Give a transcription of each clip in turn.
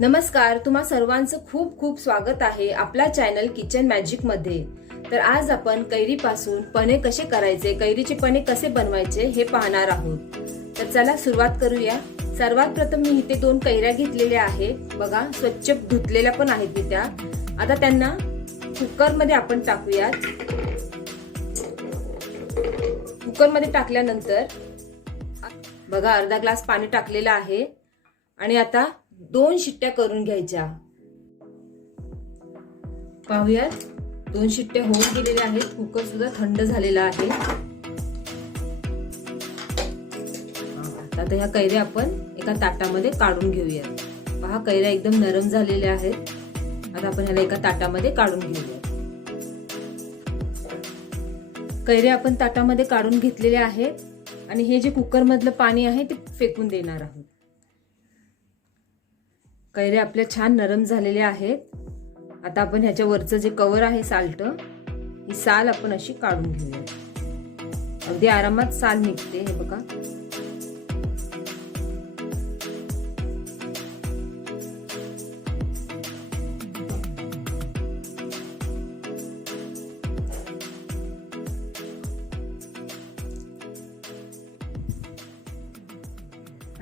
नमस्कार तुम्हा सर्वांचं खूप खूप स्वागत आहे आपला चॅनल किचन मॅजिकमध्ये. तर आज आपण कैरीपासून पणे कसे करायचे कैरीचे पणे कसे बनवायचे हे पाहणार आहोत. तर चला सुरुवात करूया. सर्वात प्रथम मी इथे दोन कैऱ्या घेतलेल्या आहेत. बघा स्वच्छ धुतलेल्या पण आहेत मी त्या आता त्यांना कुकरमध्ये आपण टाकूयात. कुकरमध्ये टाकल्यानंतर बघा अर्धा ग्लास पाणी टाकलेलं आहे. आणि आता दोन शिट्ट्या करून घ्यायच्या. पाहूयात. दोन शिट्ट्या होऊन गेलेल्या आहेत. कुकर सुद्धा थंड झालेला आहे. आता ह्या कैऱ्या आपण एका ताटामध्ये काढून घेऊयात. पहा कैऱ्या एकदम नरम झालेल्या आहेत. आता आपण ह्याला एका ताटामध्ये काढून घेऊयात. कैऱ्या आपण ताटामध्ये काढून घेतलेल्या आहेत. आणि हे जे कुकरमधलं पाणी आहे ते फेकून देणार आहोत. कैऱ्या आपल्या छान नरम झालेल्या आहेत. आता आपण ह्याच्या वरचं जे कवर आहे साल्ट ही साल आपण अशी काढून घेऊया. अगदी आरामात साल निघते हे बघा.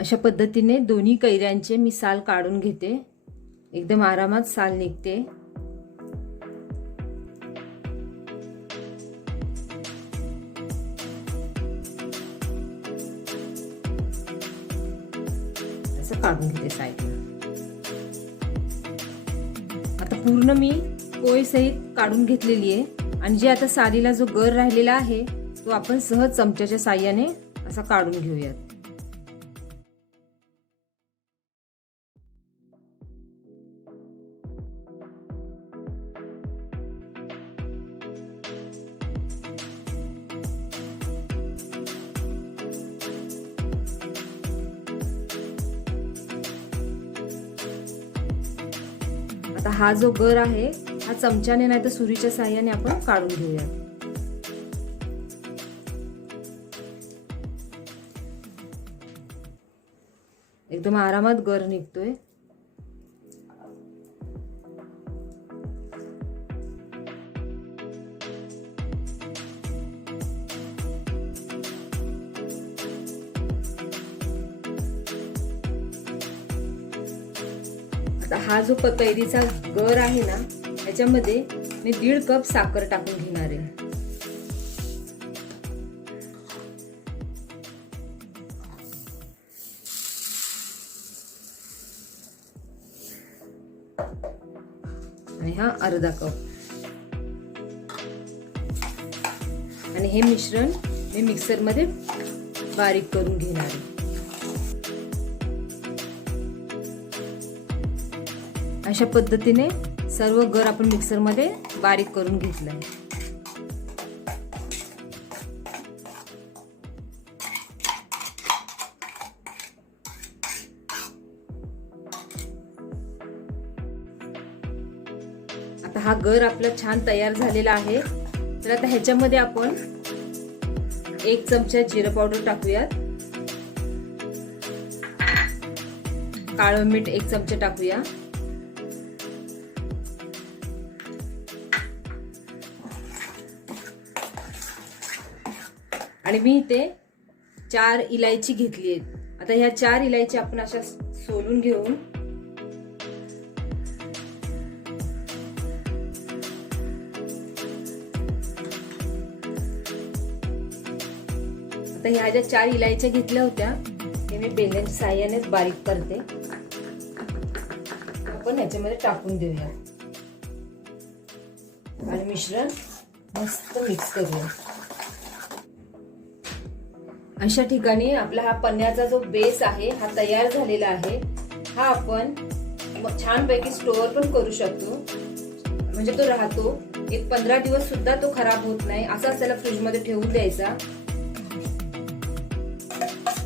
अशा पद्धतीने दोन्ही कैऱ्यांचे मी साल काढून घेते. एकदम आरामात साल निघते. असं काढून घेते साईडला. आता पूर्ण मी पोळी सहित काढून घेतलेली आहे. आणि जे आता सालीला जो गर राहिलेला आहे तो आपण सहज चमच्याच्या साह्याने असा काढून घेऊयात. आता हा जो गर आहे हा चमच्याने नाही तर सुरीच्या साह्याने आपण काढून घेऊया. एकदम आरामात गर निघतोय. आता हा जो कैरीचा गर आहे ना त्याच्यामध्ये मी दीड कप साखर टाकून घेणार आहे. आणि हा अर्धा कप. आणि हे मिश्रण मी मिक्सरमध्ये बारीक करून घेणार आहे. अशा पद्धतीने सर्व गर आपण मिक्सरमध्ये बारीक करून घेतलं आता हा गर आपला छान तयार झालेला आहे. तर आता ह्याच्यामध्ये आपण एक चमचा जिरं पावडर टाकूयात. काळं मीठ एक चमचा टाकूया. आणि मी इथे चार इलायची घेतली आहेत. आता ह्या चार इलायची आपण अशा सोलून घेऊन आता ह्या ज्या चार इलायच्या घेतल्या होत्या हे मी बेलच्या साह्यानेच बारीक करते. आपण ह्याच्यामध्ये टाकून देऊया. आणि मिश्रण मस्त मिक्स करूया. अशा ठिकाणी आपला हा पन्याचा जो बेस आहे हा तयार झालेला आहे. हा आपण छानपैकी स्टोअर पण करू शकतो. म्हणजे तो राहतो. एक पंधरा दिवस सुद्धा तो खराब होत नाही. असाच त्याला फ्रीजमध्ये ठेवून द्यायचा.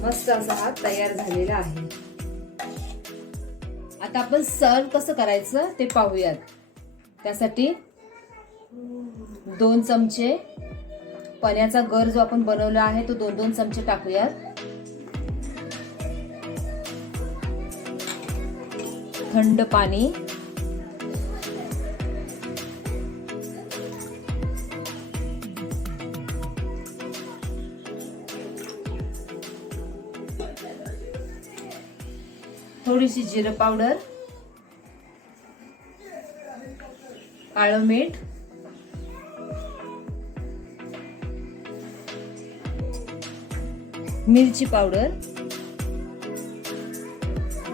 मस्त असा हा तयार झालेला आहे. आता आपण सर्व कसं करायचं ते पाहूयात. त्यासाठी दोन चमचे पण्याचा गर जो आपण बनवला आहे तो दोन दोन चमचे टाकूयात. थंड पाणी. थोडीशी जिरं पावडर. काळं मीठ. मिरची पावडर.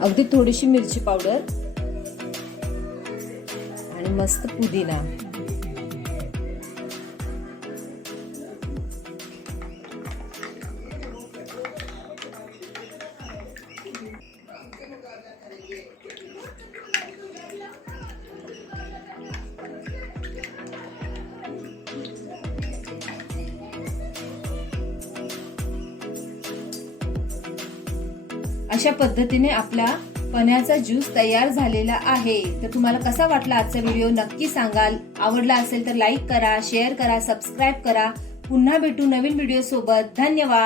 अगदी थोडीशी मिरची पावडर. आणि मस्त पुदिना. अशा पद्धतीने आपला पण्याचा ज्यूस तयार झालेला आहे. तर तुम्हाला कसा वाटला आजचा व्हिडिओ नक्की सांगाल. आवडला असेल तर लाईक करा शेअर करा सबस्क्राईब करा. पुन्हा भेटू नवीन व्हिडिओ सोबत. धन्यवाद.